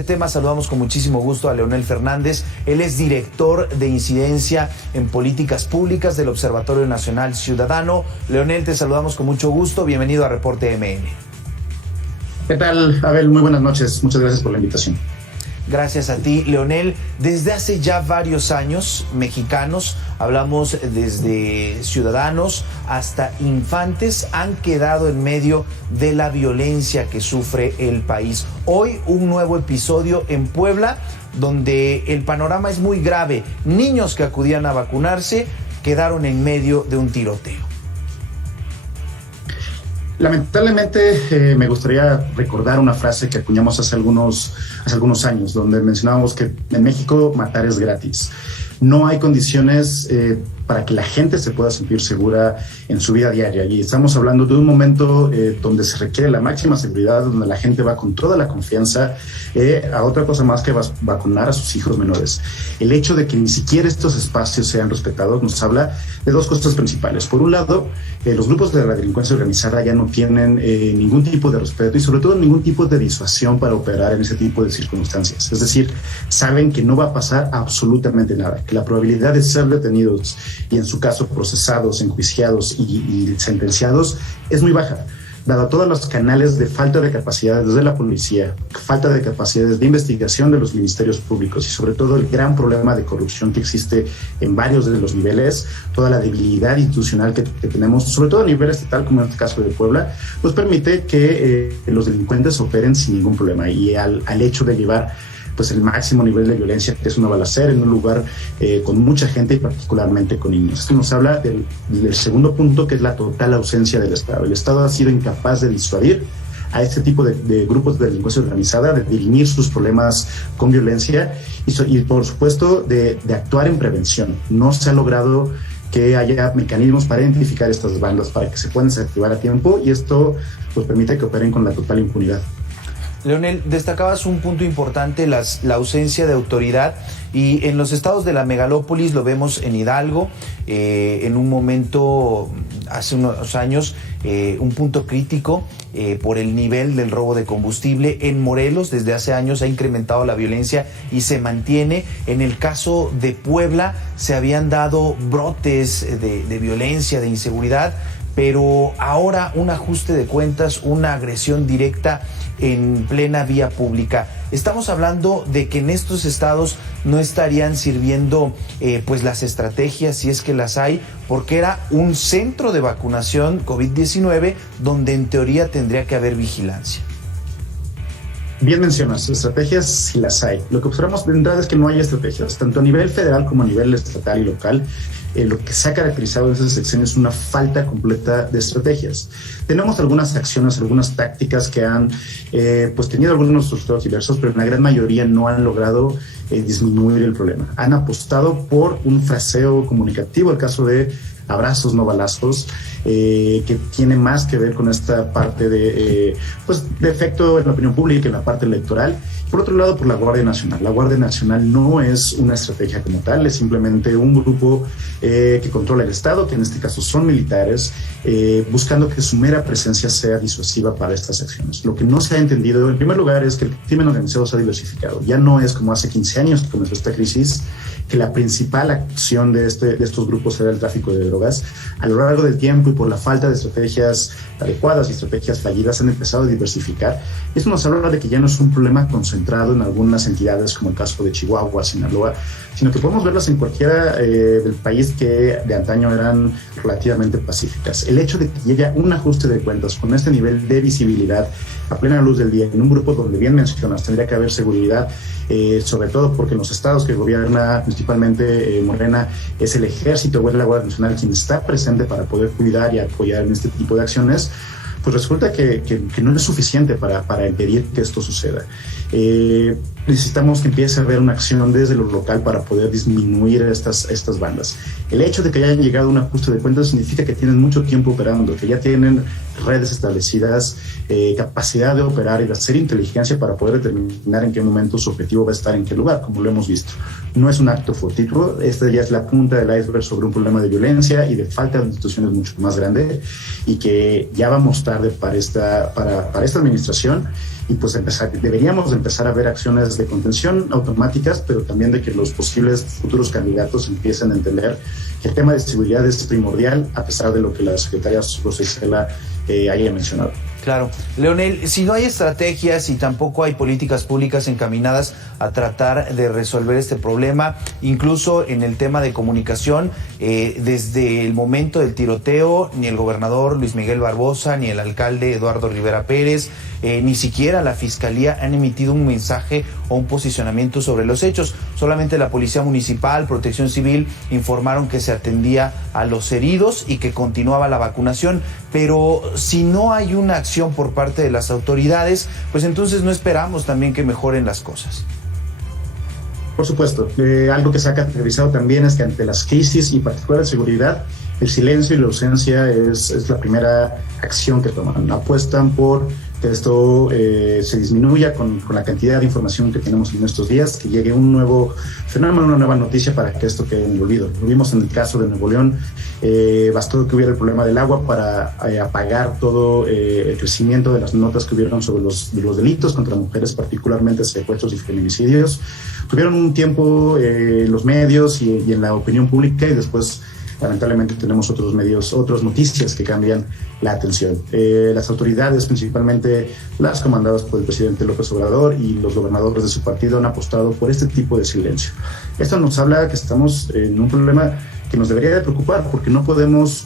Este tema saludamos con muchísimo gusto a Leonel Fernández. Él es director de incidencia en políticas públicas del Observatorio Nacional Ciudadano. Leonel, te saludamos con mucho gusto. Bienvenido a Reporte MN. ¿Qué tal, Abel? Muy buenas noches. Muchas gracias por la invitación. Gracias a ti, Leonel. Desde hace ya varios años, mexicanos, hablamos desde ciudadanos hasta infantes, han quedado en medio de la violencia que sufre el país. Hoy un nuevo episodio en Puebla, donde el panorama es muy grave. Niños que acudían a vacunarse quedaron en medio de un tiroteo. Lamentablemente, me gustaría recordar una frase que acuñamos hace algunos años, donde mencionábamos que en México matar es gratis. No hay condiciones para que la gente se pueda sentir segura en su vida diaria. Y estamos hablando de un momento donde se requiere la máxima seguridad, donde la gente va con toda la confianza a otra cosa más que vacunar a sus hijos menores. El hecho de que ni siquiera estos espacios sean respetados nos habla de dos cosas principales. Por un lado, los grupos de la delincuencia organizada ya no tienen ningún tipo de respeto y sobre todo ningún tipo de disuasión para operar en ese tipo de circunstancias. Es decir, saben que no va a pasar absolutamente nada, que la probabilidad de ser detenidos y en su caso procesados, enjuiciados y sentenciados es muy baja, dado todos los canales de falta de capacidades de la policía, falta de capacidades de investigación de los ministerios públicos y sobre todo el gran problema de corrupción que existe en varios de los niveles, toda la debilidad institucional que tenemos, sobre todo a nivel estatal, como en este caso de Puebla, pues permite que los delincuentes operen sin ningún problema y al hecho de llevar pues el máximo nivel de violencia, que es una balacera en un lugar con mucha gente y particularmente con niños. Esto nos habla del segundo punto, que es la total ausencia del Estado. El Estado ha sido incapaz de disuadir a este tipo de grupos de delincuencia organizada, de dirimir sus problemas con violencia y por supuesto, de actuar en prevención. No se ha logrado que haya mecanismos para identificar estas bandas, para que se puedan desactivar a tiempo y esto pues permite que operen con la total impunidad. Leonel, destacabas un punto importante, la ausencia de autoridad, y en los estados de la megalópolis lo vemos en Hidalgo, en un momento, hace unos años, un punto crítico por el nivel del robo de combustible. En Morelos, desde hace años ha incrementado la violencia y se mantiene. En el caso de Puebla, se habían dado brotes de violencia, de inseguridad, pero ahora un ajuste de cuentas, una agresión directa en plena vía pública. Estamos hablando de que en estos estados no estarían sirviendo pues las estrategias, si es que las hay, porque era un centro de vacunación COVID-19 donde en teoría tendría que haber vigilancia. Bien mencionas, estrategias sí las hay. Lo que observamos de entrada es que no hay estrategias, tanto a nivel federal como a nivel estatal y local. Lo que se ha caracterizado en ese sexenio es una falta completa de estrategias. Tenemos algunas acciones, algunas tácticas que han pues tenido algunos resultados diversos, pero en la gran mayoría no han logrado disminuir el problema. Han apostado por un fraseo comunicativo, el caso de abrazos, no balazos, que tiene más que ver con esta parte de efecto en la opinión pública, en la parte electoral. Por otro lado, por la Guardia Nacional. La Guardia Nacional no es una estrategia como tal, es simplemente un grupo que controla el Estado, que en este caso son militares, buscando que su mera presencia sea disuasiva para estas acciones. Lo que no se ha entendido, en primer lugar, es que el crimen organizado se ha diversificado. Ya no es como hace 15 años que comenzó esta crisis, que la principal acción de estos grupos era el tráfico de drogas. A lo largo del tiempo y por la falta de estrategias adecuadas y estrategias fallidas han empezado a diversificar. Esto nos habla de que ya no es un problema concentrado en algunas entidades como el caso de Chihuahua, Sinaloa, sino que podemos verlas en cualquiera del país que de antaño eran relativamente pacíficas. El hecho de que llegue un ajuste de cuentas con este nivel de visibilidad a plena luz del día en un grupo donde bien mencionas tendría que haber seguridad, sobre todo porque en los estados que gobierna principalmente Morena es el ejército o es la Guardia Nacional quien está presente para poder cuidar y apoyar en este tipo de acciones, pues resulta que no es suficiente para impedir que esto suceda. Necesitamos que empiece a haber una acción desde lo local para poder disminuir estas bandas. El hecho de que hayan llegado a un ajuste de cuentas significa que tienen mucho tiempo operando, que ya tienen redes establecidas, capacidad de operar y de hacer inteligencia para poder determinar en qué momento su objetivo va a estar en qué lugar, como lo hemos visto. No es un acto fortuito, esta ya es la punta del iceberg sobre un problema de violencia y de falta de instituciones mucho más grande y que ya vamos tarde para esta administración y pues deberíamos empezar a ver acciones de contención automáticas, pero también de que los posibles futuros candidatos empiecen a entender que el tema de seguridad es primordial, a pesar de lo que la secretaria Rosa Isela haya mencionado. Claro. Leonel, si no hay estrategias y tampoco hay políticas públicas encaminadas a tratar de resolver este problema, incluso en el tema de comunicación, desde el momento del tiroteo, ni el gobernador Luis Miguel Barbosa, ni el alcalde Eduardo Rivera Pérez, ni siquiera la Fiscalía han emitido un mensaje o un posicionamiento sobre los hechos. Solamente la Policía Municipal, Protección Civil informaron que se atendía a los heridos y que continuaba la vacunación. Pero si no hay una acción por parte de las autoridades, pues entonces no esperamos también que mejoren las cosas. Por supuesto, algo que se ha caracterizado también es que ante las crisis y en particular de seguridad, el silencio y la ausencia es la primera acción que toman. Apuestan por que esto se disminuya con la cantidad de información que tenemos en estos días, que llegue un nuevo fenómeno, una nueva noticia para que esto quede en el olvido. Lo vimos en el caso de Nuevo León, bastó que hubiera el problema del agua para apagar todo el crecimiento de las notas que hubieron sobre los delitos contra mujeres, particularmente secuestros y feminicidios. Tuvieron un tiempo en los medios y en la opinión pública, y después lamentablemente tenemos otros medios, otras noticias que cambian la atención. Las autoridades, principalmente las comandadas por el presidente López Obrador y los gobernadores de su partido, han apostado por este tipo de silencio. Esto nos habla que estamos en un problema que nos debería de preocupar, porque no podemos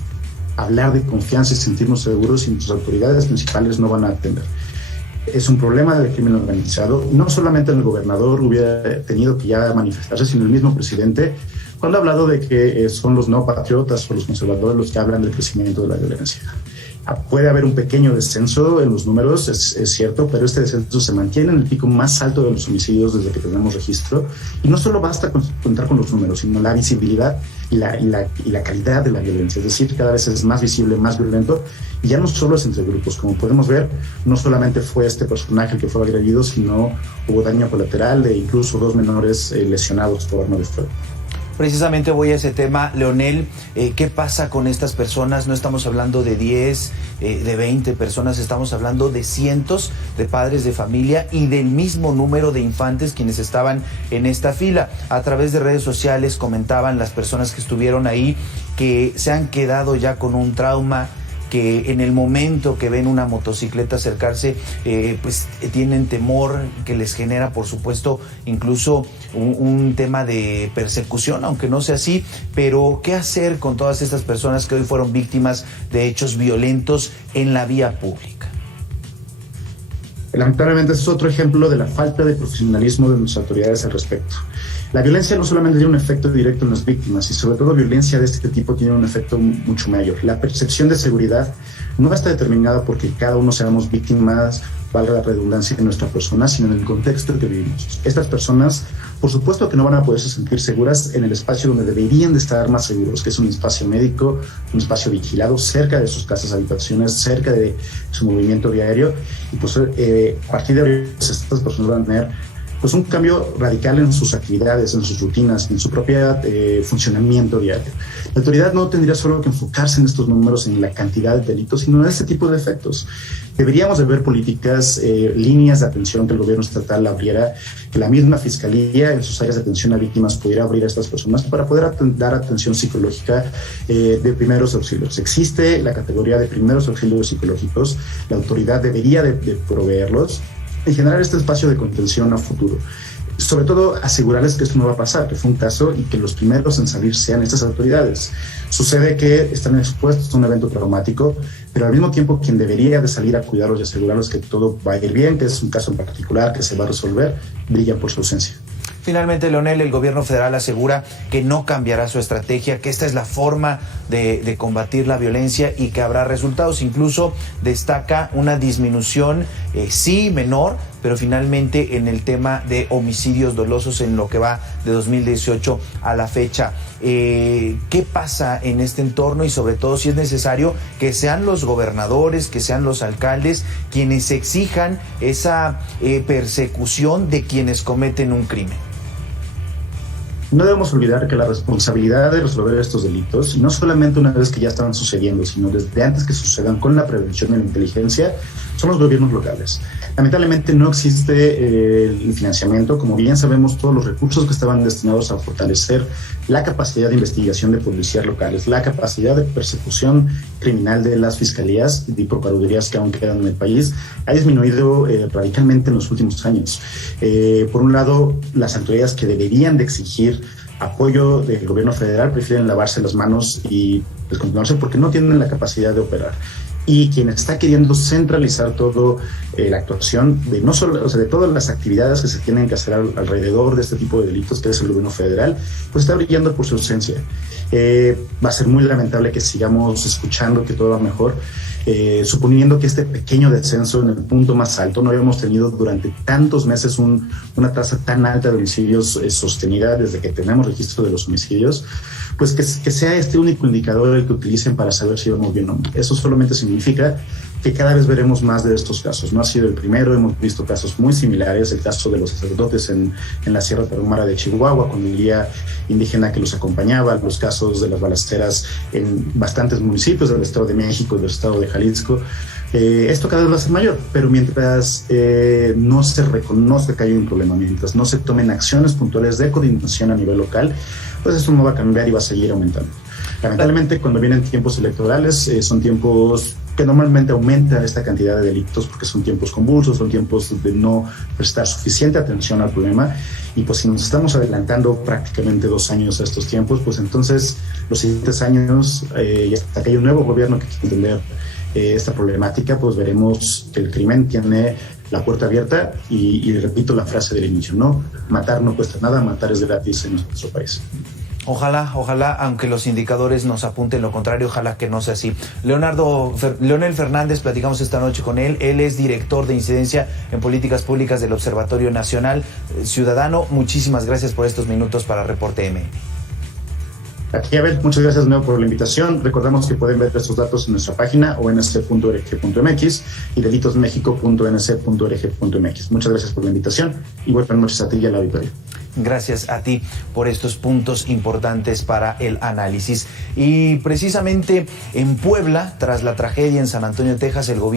hablar de confianza y sentirnos seguros si nuestras autoridades principales no van a atender. Es un problema del crimen organizado. No solamente el gobernador hubiera tenido que ya manifestarse, sino el mismo presidente, cuando ha hablado de que son los no patriotas o los conservadores los que hablan del crecimiento de la violencia. Puede haber un pequeño descenso en los números, es cierto, pero este descenso se mantiene en el pico más alto de los homicidios desde que tenemos registro. Y no solo basta contar con los números, sino la visibilidad y la calidad de la violencia. Es decir, cada vez es más visible, más violento. Y ya no solo es entre grupos. Como podemos ver, no solamente fue este personaje el que fue agredido, sino hubo daño colateral de incluso 2 menores lesionados por arma de fuego. Precisamente voy a ese tema, Leonel. ¿Qué pasa con estas personas? No estamos hablando de 10, de 20 personas, estamos hablando de cientos de padres de familia y del mismo número de infantes quienes estaban en esta fila. A través de redes sociales comentaban las personas que estuvieron ahí que se han quedado ya con un trauma, que en el momento que ven una motocicleta acercarse, pues tienen temor, que les genera, por supuesto, incluso un tema de persecución, aunque no sea así. Pero, ¿qué hacer con todas estas personas que hoy fueron víctimas de hechos violentos en la vía pública? Lamentablemente, es otro ejemplo de la falta de profesionalismo de nuestras autoridades al respecto. La violencia no solamente tiene un efecto directo en las víctimas, y sobre todo violencia de este tipo tiene un efecto mucho mayor. La percepción de seguridad no está determinada porque cada uno seamos víctimas, valga la redundancia, en nuestra persona, sino en el contexto en que vivimos. Estas personas, por supuesto que no van a poderse sentir seguras en el espacio donde deberían de estar más seguros, que es un espacio médico, un espacio vigilado, cerca de sus casas, habitaciones, cerca de su movimiento diario. Y pues a partir de hoy, estas personas van a tener pues un cambio radical en sus actividades, en sus rutinas, en su propio funcionamiento diario. La autoridad no tendría solo que enfocarse en estos números, en la cantidad de delitos, sino en este tipo de efectos. Deberíamos de ver políticas, líneas de atención que el gobierno estatal abriera, que la misma Fiscalía en sus áreas de atención a víctimas pudiera abrir a estas personas para poder dar atención psicológica de primeros auxilios. Existe la categoría de primeros auxilios psicológicos, la autoridad debería de proveerlos y generar este espacio de contención a futuro. Sobre todo, asegurarles que esto no va a pasar, que fue un caso y que los primeros en salir sean estas autoridades. Sucede que están expuestos a un evento traumático, pero al mismo tiempo quien debería de salir a cuidarlos y asegurarlos que todo va a ir bien, que es un caso en particular que se va a resolver, brillan por su ausencia. Finalmente, Leonel, el gobierno federal asegura que no cambiará su estrategia, que esta es la forma de combatir la violencia y que habrá resultados. Incluso destaca una disminución, sí, menor, pero finalmente en el tema de homicidios dolosos en lo que va de 2018 a la fecha. ¿Qué pasa en este entorno? Y sobre todo, si es necesario que sean los gobernadores, que sean los alcaldes quienes exijan esa persecución de quienes cometen un crimen. No debemos olvidar que la responsabilidad de resolver estos delitos, y no solamente una vez que ya estaban sucediendo, sino desde antes que sucedan, con la prevención y la inteligencia, son los gobiernos locales. Lamentablemente no existe el financiamiento. Como bien sabemos, todos los recursos que estaban destinados a fortalecer la capacidad de investigación de policías locales, la capacidad de persecución criminal de las fiscalías y procuradurías que aún quedan en el país, ha disminuido radicalmente en los últimos años. Por un lado, las autoridades que deberían de exigir apoyo del gobierno federal prefieren lavarse las manos y descontinuarse porque no tienen la capacidad de operar. Y quien está queriendo centralizar todo la actuación de no solo, o sea, de todas las actividades que se tienen que hacer alrededor de este tipo de delitos, que es el gobierno federal, pues está brillando por su ausencia. Va a ser muy lamentable que sigamos escuchando que todo va mejor, suponiendo que este pequeño descenso en el punto más alto, no habíamos tenido durante tantos meses una tasa tan alta de homicidios sostenida desde que tenemos registro de los homicidios, pues que sea este único indicador el que utilicen para saber si vamos bien o no. Eso solamente significa que cada vez veremos más de estos casos. No ha sido el primero, hemos visto casos muy similares, el caso de los sacerdotes en la Sierra Tarahumara de Chihuahua, con el guía indígena que los acompañaba, los casos de las balaceras en bastantes municipios del Estado de México y del Estado de Jalisco. Esto cada vez va a ser mayor, pero mientras no se reconozca que hay un problema, mientras no se tomen acciones puntuales de coordinación a nivel local, pues esto no va a cambiar y va a seguir aumentando. Lamentablemente, cuando vienen tiempos electorales, son tiempos que normalmente aumentan esta cantidad de delitos porque son tiempos convulsos, son tiempos de no prestar suficiente atención al problema, y pues si nos estamos adelantando prácticamente 2 años a estos tiempos, pues entonces los siguientes años, y hasta que haya un nuevo gobierno que quiera entender esta problemática, pues veremos que el crimen tiene la puerta abierta y repito la frase del inicio, ¿no? Matar no cuesta nada, matar es gratis en nuestro país. Ojalá, aunque los indicadores nos apunten lo contrario, ojalá que no sea así. Leonel Fernández, platicamos esta noche con él. Él es director de incidencia en políticas públicas del Observatorio Nacional Ciudadano. Muchísimas gracias por estos minutos para Reporte M. Aquí, Abel, muchas gracias de nuevo por la invitación. Recordamos que pueden ver estos datos en nuestra página onc.org.mx y delitosmexico.nc.org.mx. Muchas gracias por la invitación y buenas noches a ti y a la auditoría. Gracias a ti por estos puntos importantes para el análisis. Y precisamente en Puebla, tras la tragedia en San Antonio, Texas, el gobierno